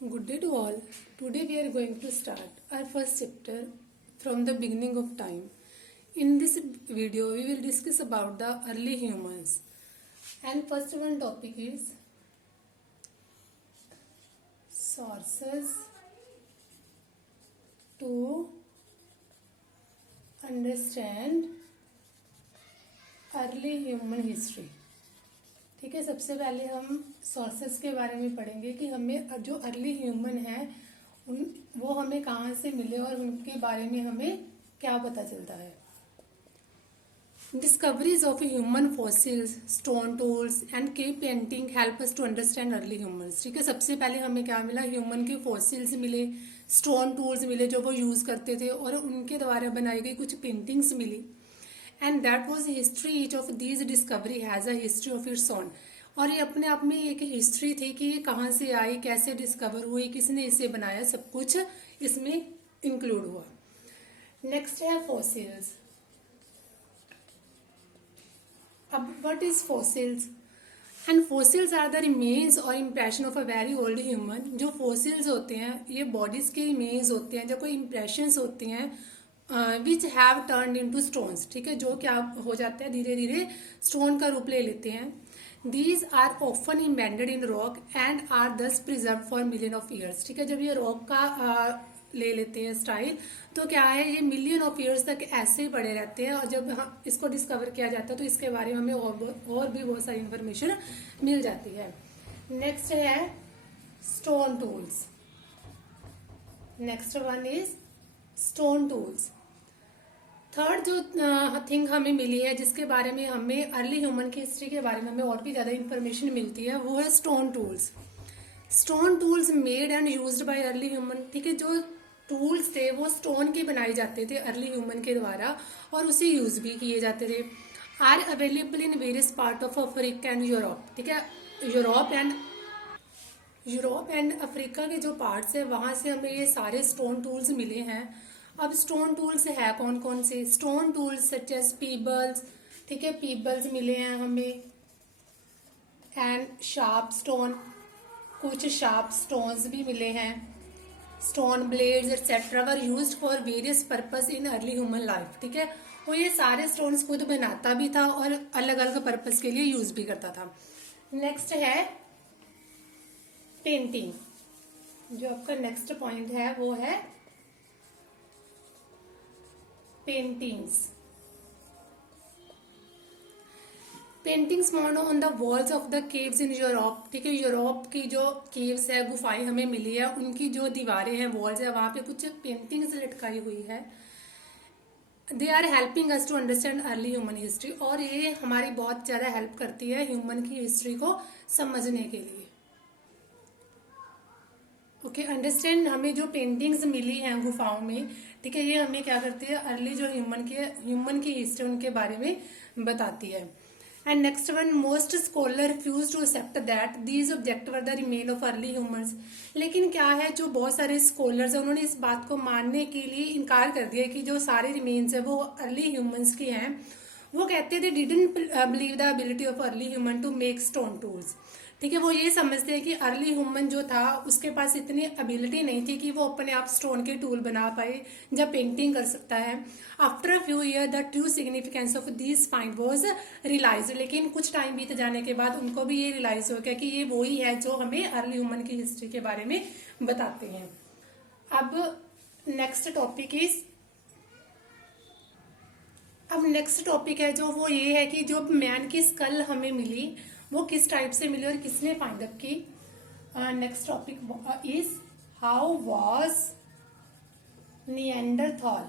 Good day to all. Today we are going to start our first chapter from the beginning of time. In this video we will discuss about the early humans. And first one topic is sources to understand early human history. ठीक है, सबसे पहले हम sources के बारे में पढ़ेंगे कि हमें जो अर्ली ह्यूमन है वो हमें कहाँ से मिले और उनके बारे में हमें क्या पता चलता है. Discoveries of human fossils, stone tools and cave painting help us to understand early humans. ठीक है, सबसे पहले हमें क्या मिला, ह्यूमन के फॉसिल्स मिले, स्टोन टूल्स मिले जो वो यूज करते थे और उनके द्वारा बनाई गई कुछ पेंटिंग्स मिली. And that was history. Each of these discovery has a history of its own. और ये अपने आप में एक हिस्ट्री थी कि ये कहाँ से आई, कैसे डिस्कवर हुई, किसने इसे बनाया, सब कुछ इसमें इंक्लूड हुआ. नेक्स्ट है फॉसिल्स. अब what is fossils? And fossils are the remains और impression of a very old human. जो फॉसिल्स होते हैं ये बॉडीज के रिमेन्स होते हैं, जो कोई इम्प्रेशंस होती हैं which have turn into stones. ठीक है, जो क्या हो जाते हैं, धीरे धीरे स्टोन का रूप ले लेते हैं. These are often embedded in rock and are thus preserve for million of years. ठीक है, जब ये रॉक का ले लेते हैं स्टाइल तो क्या है, ये मिलियन ऑफ ईयर्स तक ऐसे ही पड़े रहते हैं. और जब इसको डिस्कवर किया जाता है तो इसके बारे में हमें और भी बहुत सारी इंफॉर्मेशन मिल जाती है. नेक्स्ट है stone tools. Next one is stone tools. Third जो थिंग हमें मिली है जिसके बारे में हमें अर्ली ह्यूमन की हिस्ट्री के बारे में हमें और भी ज्यादा इंफॉर्मेशन मिलती है, वो है stone tools. Stone tools made and used by early human. ठीक है, जो टूल्स थे वो स्टोन के बनाए जाते थे अर्ली ह्यूमन के द्वारा और उसे यूज भी किए जाते थे. Are available in various part of Africa and Europe. ठीक है, यूरोप एंड अफ्रीका के जो पार्ट्स है वहां से हमें ये सारे स्टोन टूल्स मिले हैं. अब स्टोन टूल्स है कौन कौन से? Stone tools such as pebbles. ठीक है, पीबल्स मिले हैं हमें एंड शार्प स्टोन. कुछ शार्प स्टोन्स भी मिले हैं. Stone blades etcetera were used for various purpose in early human life. ठीक है, वो ये सारे स्टोन्स खुद बनाता भी था और अलग अलग पर्पस के लिए यूज भी करता था. नेक्स्ट है पेंटिंग. जो आपका नेक्स्ट पॉइंट है वो है paintings. Paintings found on the walls of the caves in Europe. ठीक है, यूरोप की जो केव्स है, गुफाएं हमें मिली है, उनकी जो दीवारें हैं, वॉल्स है, वहां पे कुछ पेंटिंग्स लटकाई हुई है. They are helping us to understand early human history. और ये हमारी बहुत ज्यादा हेल्प करती है ह्यूमन की हिस्ट्री को समझने के लिए. Okay, understand. हमें जो पेंटिंग्स मिली हैं गुफाओं में, ठीक है, ये हमें क्या करती है, अर्ली जो ह्यूमन की हिस्ट्री उनके बारे में बताती है. And next one, most scholar refuse to accept that these object were the remain of early humans. लेकिन क्या है, जो बहुत सारे स्कॉलर्स हैं उन्होंने इस बात को मानने के लिए इनकार कर दिया कि जो सारे रिमेन्स है वो अर्ली ह्यूमंस की हैं. वो कहते थे didn't believe the ability of early human to make stone tools. ठीक है, वो ये समझते हैं कि अर्ली ह्यूमन जो था उसके पास इतनी एबिलिटी नहीं थी कि वो अपने आप स्टोन के टूल बना पाए या पेंटिंग कर सकता है. After a few year the true significance of this find was realise. लेकिन कुछ टाइम बीत जाने के बाद उनको भी ये रियलाइज हो गया कि ये वही है जो हमें अर्ली ह्यूमन की हिस्ट्री के बारे में बताते हैं. अब नेक्स्ट टॉपिक है जो वो ये है कि जो मैन की स्कल हमें मिली वो किस टाइप से मिली और किसने फाइंड अप की. Next topic is how was Neanderthal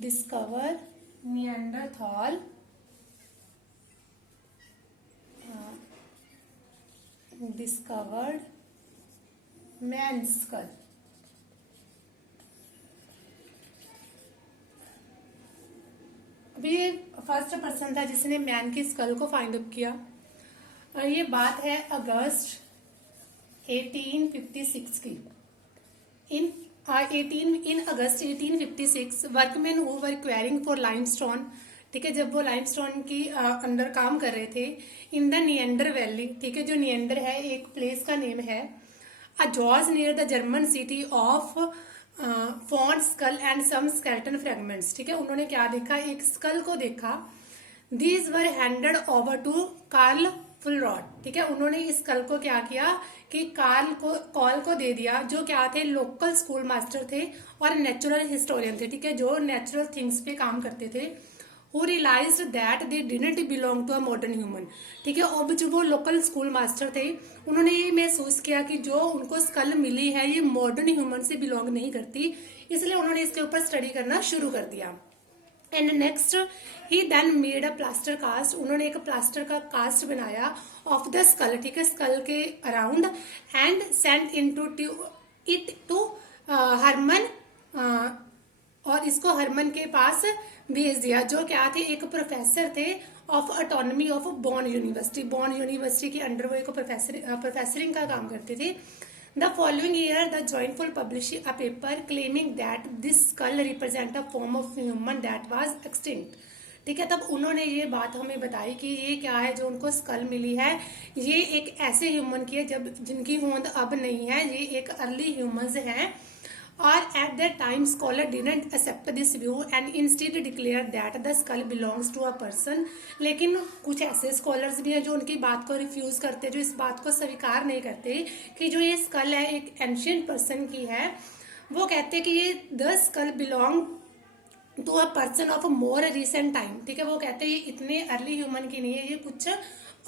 discover. Neanderthal discovered man skull. अभी फर्स्ट पर्सन था जिसने मैन की स्कल को फाइंड अप किया. ये बात है अगस्त 1856 की. In August 1856, workmen who were quarrying for limestone ठीक है, जब वो लाइमस्टोन की अंडर काम कर रहे थे इन द नियंडर वैली, ठीक है, जो नियंडर है एक प्लेस का नेम है, अजॉज near the German city of फॉन्ट skull and some skeleton fragments, ठीक है, उन्होंने क्या देखा, एक स्कल को देखा, these were handed over to Karl Fuhlrott, ठीक है, उन्होंने इस स्कल को क्या किया कि कॉल को दे दिया, जो क्या थे, लोकल स्कूल मास्टर थे और नेचुरल हिस्टोरियन थे, ठीक है, जो नेचुरल थिंग्स पे काम करते थे, who realized that they didn't belong to a modern human, ठीक है, अब जो वो लोकल स्कूल मास्टर थे उन्होंने ये महसूस किया कि जो उनको स्कल मिली है ये मॉडर्न ह्यूमन से बिलोंग नहीं करती, इसलिए उन्होंने इसके ऊपर स्टडी करना शुरू कर दिया। And next he then made a plaster cast, उन्होंने एक प्लास्टर का कास्ट बनाया ऑफ द स्कल, ठीक है, स्कल के around, and sent it to Herman, और इसको हरमन के पास भेज दिया, जो क्या थे, एक प्रोफेसर थे of autonomy of Bonn university, Bonn university के अंडर वो एक प्रोफेसरिंग का काम करते थे। The following year the jointly publish a paper claiming that this skull represent a form of human that was extinct, ठीक है, तब उन्होंने ये बात हमें बताई कि ये क्या है, जो उनको स्कल मिली है ये एक ऐसे ह्यूमन की है जब जिनकी होंद अब नहीं है, ये एक अर्ली ह्यूमंस हैं, और at that time scholar didn't accept this view and instead declared that the skull belongs to a person, लेकिन कुछ ऐसे स्कॉलर्स भी हैं जो उनकी बात को रिफ्यूज करते, जो इस बात को स्वीकार नहीं करते कि जो ये स्कल है एक एंशियंट पर्सन की है, वो कहते हैं कि ये the skull belong to a person of a more recent time, ठीक है, वो कहते हैं ये इतने अर्ली ह्यूमन की नहीं है, ये कुछ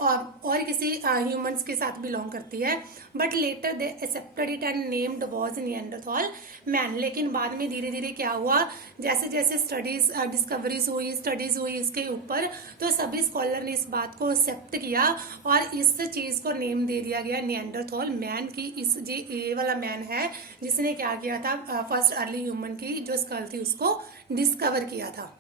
और किसी ह्यूमंस के साथ बिलोंग करती है, but later they accepted it and named was Neanderthal man, लेकिन बाद में धीरे धीरे क्या हुआ, जैसे जैसे स्टडीज डिस्कवरीज हुई, स्टडीज हुई इसके ऊपर, तो सभी स्कॉलर ने इस बात को एक्सेप्ट किया और इस चीज को नेम दे दिया गया निएंडरथॉल मैन की, इस ये वाला मैन है जिसने क्या किया था, फर्स्ट अर्ली ह्यूमन की जो स्कल थी उसको डिस्कवर किया था।